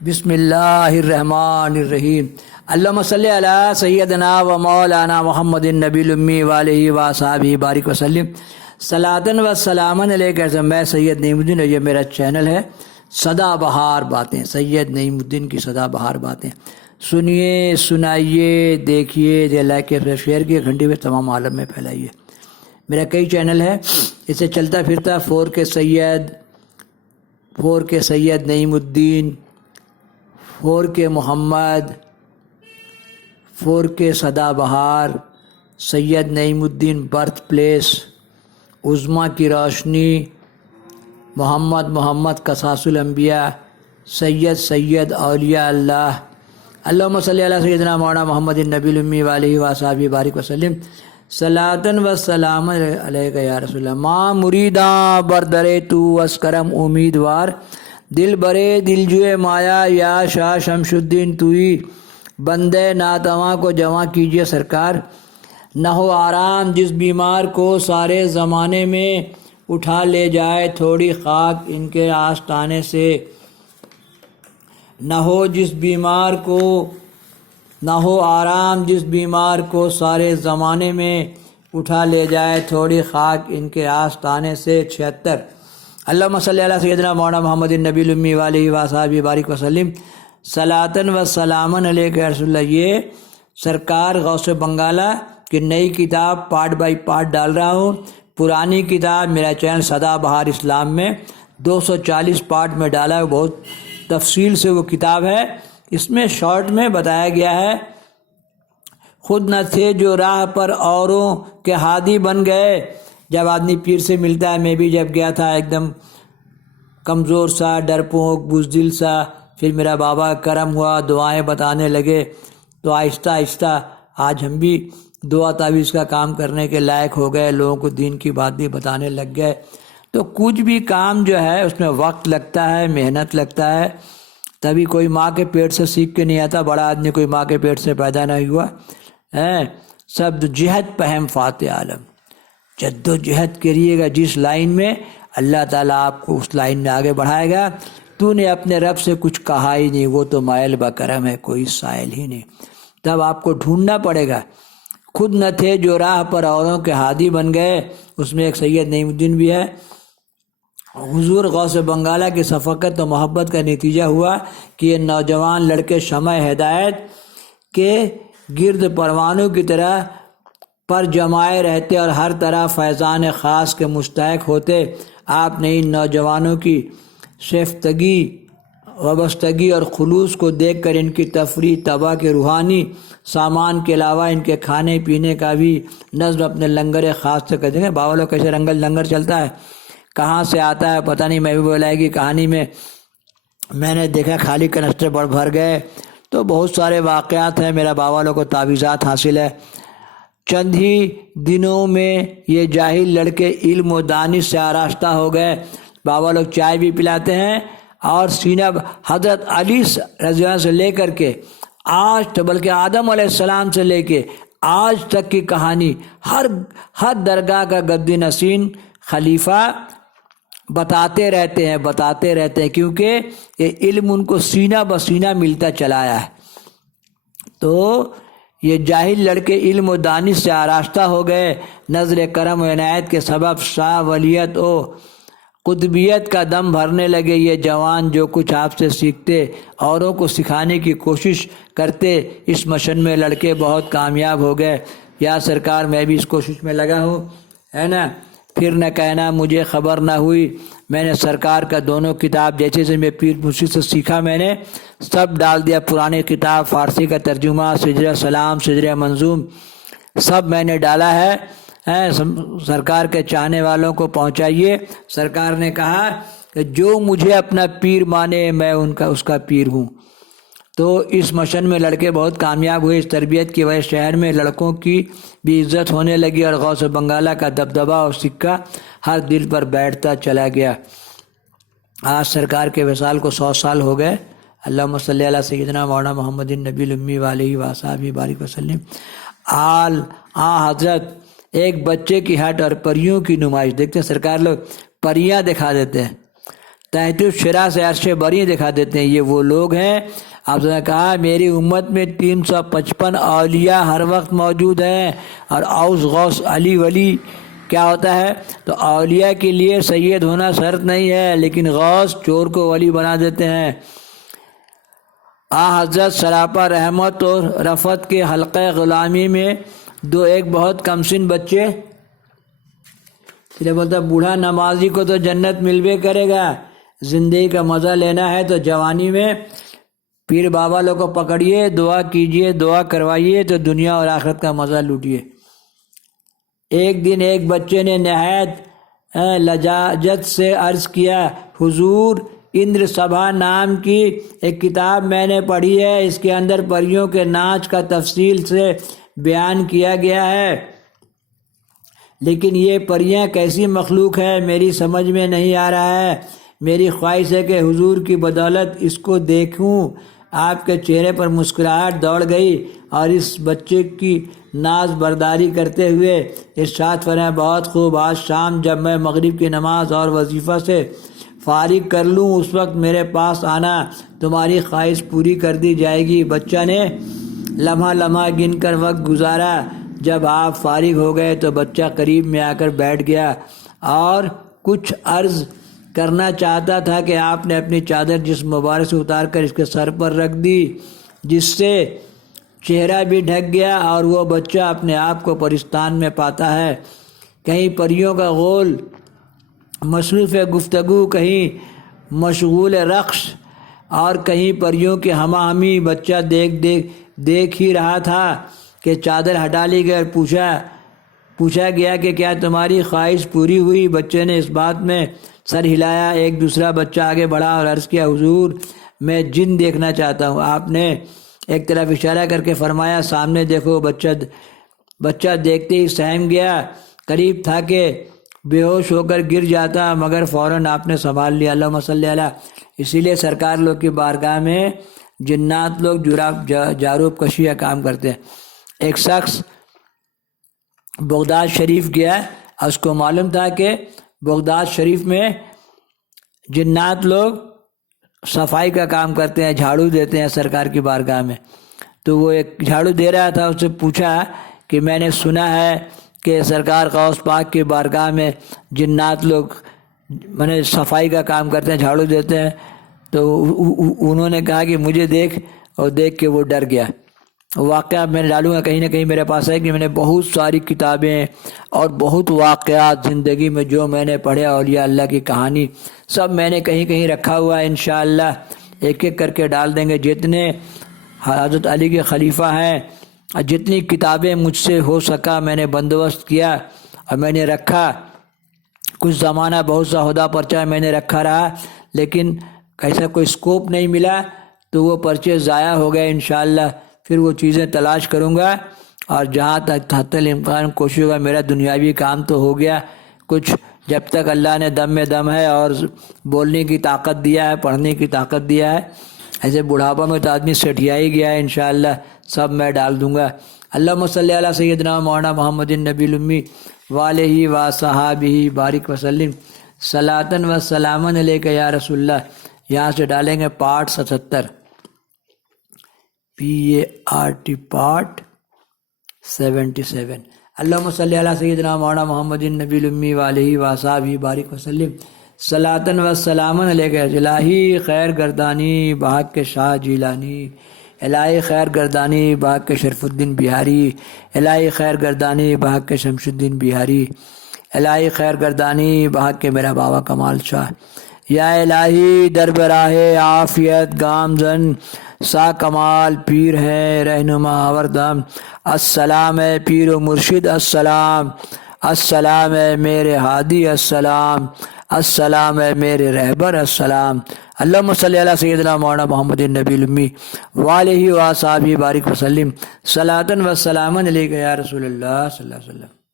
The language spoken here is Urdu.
بسم اللہ الرحمن الرحیم۔ اللہم صلی علی سیدنا و مولانا محمد النبی الامی وآلہ وصحبہ بارک وسلم۔ صلاۃً و سلاماً علیک۔ میں سید نعیم الدین اور یہ میرا چینل ہے سدا بہار باتیں، سید نعیم الدین کی سدا بہار باتیں۔ سنیے، سنائیے، دیکھیے، دے لائک شیئر کیے، گھنٹی پہ تمام عالم میں پھیلائیے۔ میرا کئی چینل ہے، اسے چلتا پھرتا 4K سید نعیم الدین، 4K محمد، 4K سدا بہار، سید نعیم الدین برتھ پلیس، عظمیٰ کی روشنی، محمد قصاص الانبیاء، سید اولیاء اللہ۔ اللہم صلی علی سیدنا مولانا محمد النبی الامی وآلہ وصحبہ بارک وسلم۔ صلاۃً و سلام علیک یا رسول اللہ۔ ماں مریداں بردرے تو اسکرم امیدوار، دل برے دل جوئے مایا یا شاہ شمس الدین توئی، بندے ناتواں کو جواں کیجئے سرکار۔ نہ ہو آرام جس بیمار کو سارے زمانے میں، اٹھا لے جائے تھوڑی خاک ان کے آستانے سے۔ نہ ہو آرام جس بیمار کو سارے زمانے میں، اٹھا لے جائے تھوڑی خاک ان کے آستانے سے۔ 76۔ اللہم صلی علی سیدنا مولانا محمد النبی الامی وآلہ وصحبہ بارک وسلم۔ صلاۃً و سلاماً علیک یا رسول اللہ۔ یہ سرکار غوث بنگالہ کی نئی کتاب پارٹ بائی پارٹ ڈال رہا ہوں۔ پرانی کتاب میرا چینل سدا بہار اسلام میں 240 پارٹ میں ڈالا ہے، بہت تفصیل سے وہ کتاب ہے۔ اس میں شارٹ میں بتایا گیا ہے، خود نہ تھے جو راہ پر اوروں کے ہادی بن گئے۔ جب آدمی پیر سے ملتا ہے، میں بھی جب گیا تھا ایک دم کمزور سا، ڈرپوک، بزدل سا، پھر میرا بابا کرم ہوا، دعائیں بتانے لگے، تو آہستہ آہستہ آج ہم بھی دعا تعویذ کا کام کرنے کے لائق ہو گئے، لوگوں کو دین کی بات بھی بتانے لگ گئے۔ تو کچھ بھی کام جو ہے اس میں وقت لگتا ہے، محنت لگتا ہے، تبھی کوئی ماں کے پیٹ سے سیکھ کے نہیں آتا، بڑا آدمی کوئی ماں کے پیٹ سے پیدا نہیں ہوا ہے۔ سب جہد پہم فاتح عالم، جد و جہد کریے گا جس لائن میں، اللہ تعالیٰ آپ کو اس لائن میں آگے بڑھائے گا۔ تو نے اپنے رب سے کچھ کہا ہی نہیں، وہ تو مائل بکرم ہے، کوئی سائل ہی نہیں، تب آپ کو ڈھونڈنا پڑے گا۔ خود نہ تھے جو راہ پر اوروں کے ہادی بن گئے، اس میں ایک سید نعیم الدین بھی ہے۔ حضور غوث بنگالہ کی شفقت و محبت کا نتیجہ ہوا کہ یہ نوجوان لڑکے شمع ہدایت کے گرد پروانوں کی طرح پر جمائے رہتے اور ہر طرح فیضان خاص کے مستحق ہوتے۔ آپ نے ان نوجوانوں کی شیفتگی، وابستگی اور خلوص کو دیکھ کر ان کی تفریح طبع کے روحانی سامان کے علاوہ ان کے کھانے پینے کا بھی نظم اپنے لنگر خاص سے کر دیں گے۔ بابا لوگ کیسے لنگر چلتا ہے، کہاں سے آتا ہے پتہ نہیں، میں بھی بلائے گی کہانی میں نے دیکھا خالی کنسٹر بھر گئے، تو بہت سارے واقعات ہیں۔ میرا بابا لوگ کو تعویذات حاصل ہے۔ چند ہی دنوں میں یہ جاہل لڑکے علم و دانش سے آراستہ ہو گئے۔ بابا لوگ چائے بھی پلاتے ہیں، اور سینہ حضرت علی رضی اللہ عنہ سے لے کر کے آج تک، بلکہ آدم علیہ السلام سے لے کے آج تک کی کہانی ہر درگاہ کا گدی نشین خلیفہ بتاتے رہتے ہیں، کیونکہ یہ علم ان کو سینہ بسینہ ملتا چلا آیا ہے۔ تو یہ جاہل لڑکے علم و دانش سے آراستہ ہو گئے، نظر کرم و عنایت کے سبب شاہ ولیت و قطبیت کا دم بھرنے لگے۔ یہ جوان جو کچھ آپ سے سیکھتے، اوروں کو سکھانے کی کوشش کرتے، اس مشن میں لڑکے بہت کامیاب ہو گئے۔ یا سرکار میں بھی اس کوشش میں لگا ہوں، ہے نا۔ پھر نہ کہنا مجھے خبر نہ ہوئی، میں نے سرکار کا دونوں کتاب جیسے سے میں پیر مرشد سے سیکھا، میں نے سب ڈال دیا۔ پرانی کتاب، فارسی کا ترجمہ، سجرہ سلام، سجرہ منظوم، سب میں نے ڈالا ہے۔ سرکار کے چاہنے والوں کو پہنچائیے۔ سرکار نے کہا کہ جو مجھے اپنا پیر مانے، میں اس کا پیر ہوں۔ تو اس مشن میں لڑکے بہت کامیاب ہوئے۔ اس تربیت کی وجہ شہر میں لڑکوں کی بھی عزت ہونے لگی، اور غوث بنگالہ کا دبدبہ اور سکہ ہر دل پر بیٹھتا چلا گیا۔ آج سرکار کے وصال کو 100 سال ہو گئے۔ اللہم صلی علی سیدنا مولانا محمد النبی الامی وآلہ وصحبہ بارک وسلم۔ حضرت ایک بچے کی ہٹ اور پریوں کی نمائش دیکھتے ہیں، سرکار لوگ پریاں دکھا دیتے ہیں، تحت الشرا سے عرش بری دکھا دیتے ہیں. یہ وہ لوگ ہیں. آپ نے کہا میری امت میں 355 اولیاء ہر وقت موجود ہیں. اور اوس غوث علی ولی کیا ہوتا ہے؟ تو اولیاء کے لیے سید ہونا شرط نہیں ہے، لیکن غوث چور کو ولی بنا دیتے ہیں. حضرت سراپا رحمت اور رفت کے حلقہ غلامی میں ایک بہت کمسن بچے، اس لیے بولتا بوڑھا نمازی کو تو جنت ملبے کرے گا، زندگی کا مزہ لینا ہے تو جوانی میں پیر بابا لوگ کو پکڑیے، دعا کیجیے، دعا کروائیے تو دنیا اور آخرت کا مزہ لوٹیے. ایک دن ایک بچے نے نہایت لجاجت سے عرض کیا، حضور اندر سبھا نام کی ایک کتاب میں نے پڑھی ہے، اس کے اندر پریوں کے ناچ کا تفصیل سے بیان کیا گیا ہے، لیکن یہ پریاں کیسی مخلوق ہے میری سمجھ میں نہیں آ رہا ہے. میری خواہش ہے کہ حضور کی بدولت اس کو دیکھوں. آپ کے چہرے پر مسکراہٹ دوڑ گئی اور اس بچے کی ناز برداری کرتے ہوئے ارشاد فرمایا، بہت خوب، آج شام جب میں مغرب کی نماز اور وظیفہ سے فارغ کر لوں اس وقت میرے پاس آنا، تمہاری خواہش پوری کر دی جائے گی. بچہ نے لمحہ لمحہ گن کر وقت گزارا. جب آپ فارغ ہو گئے تو بچہ قریب میں آ کر بیٹھ گیا اور کچھ عرض کرنا چاہتا تھا کہ آپ نے اپنی چادر جسم مبارک سے اتار کر اس کے سر پر رکھ دی، جس سے چہرہ بھی ڈھک گیا اور وہ بچہ اپنے آپ کو پرستان میں پاتا ہے. کہیں پریوں کا غول مصروف گفتگو، کہیں مشغول رقص اور کہیں پریوں کی ہمہ ہمی. بچہ دیکھ ہی رہا تھا کہ چادر ہٹا لی گئی اور پوچھا گیا کہ کیا تمہاری خواہش پوری ہوئی؟ بچے نے اس بات میں سر ہلایا. ایک دوسرا بچہ آگے بڑھا اور عرض کیا، حضور میں جن دیکھنا چاہتا ہوں. آپ نے ایک طرف اشارہ کر کے فرمایا، سامنے دیکھو. بچہ دیکھتے ہی سہم گیا، قریب تھا کہ بے ہوش ہو کر گر جاتا، مگر فوراً آپ نے سنبھال لیا. اللہم صلی علیہ. اسی لیے سرکار لوگ کی بارگاہ میں جنات لوگ جاروب کشی کا کام کرتے ہیں. ایک شخص بغداد شریف گیا اور اس کو معلوم تھا کہ بغداد شریف میں جنات لوگ صفائی کا کام کرتے ہیں، جھاڑو دیتے ہیں سرکار کی بارگاہ میں. تو وہ ایک جھاڑو دے رہا تھا، اس سے پوچھا کہ میں نے سنا ہے کہ سرکار غوث پاک کی بارگاہ میں جنات لوگ صفائی کا کام کرتے ہیں، جھاڑو دیتے ہیں. تو انہوں نے کہا کہ مجھے دیکھ، اور دیکھ کے وہ ڈر گیا. واقعہ میں نے ڈالوں گا کہیں نہ کہیں میرے پاس ہے کہ میں نے بہت ساری کتابیں اور بہت واقعات زندگی میں جو میں نے پڑھے، اولیاء اللہ کی کہانی سب میں نے کہیں کہیں رکھا ہوا ہے. انشاءاللہ ایک ایک کر کے ڈال دیں گے. جتنے حضرت علی کے خلیفہ ہیں، جتنی کتابیں مجھ سے ہو سکا میں نے بندوبست کیا اور میں نے رکھا. کچھ زمانہ بہت سا عہدہ پرچہ میں نے رکھا رہا، لیکن ایسا کوئی سکوپ نہیں ملا تو وہ پرچے ضائع ہو گئے. انشاءاللہ پھر وہ چیزیں تلاش کروں گا، اور جہاں تک حتی الامکان کوشش ہوگا. میرا دنیاوی کام تو ہو گیا کچھ، جب تک اللہ نے دم میں دم ہے اور بولنے کی طاقت دیا ہے، پڑھنے کی طاقت دیا ہے. ایسے بڑھاپا میں تو آدمی سٹھیا ہی گیا ہے. انشاءاللہ سب میں ڈال دوں گا. اللہم صلی علی سیدنا مولانا محمد النبی الامی وآلہ وصحابہ بارک وسلم صلاۃ و سلاما علیک یا رسول اللہ. یہاں سے ڈالیں گے پارٹ 77، PART پارٹ 77. اللہم صلی علی سیدنا مولانا محمد النبی الامی وآلہ وصحابہ بارک وسلم صلاۃ و سلاما علیک. الہی خیر گردانی بحق کے شاہ جیلانی، الہی خیر گردانی بحق کے شرف الدین بہاری، الہی خیر گردانی بحق کے شمس الدین بہاری، الہی خیر گردانی بحق کے میرا بابا کمال شاہ. یا الہی در براہ عافیت گامزن سا کمال پیر ہے رہنما آوردم. السلام ہے پیر و مرشد، السلام. السلام ہے میرے ہادی، السلام. السلام ہے میرے رہبر، السلام. اللہم صلی علی سیدنا مولانا محمد النبی الامی وآلہ وصحابہ بارک وسلم صلاۃ و سلاما علیک یا رسول اللہ صلی اللہ علیہ وسلم.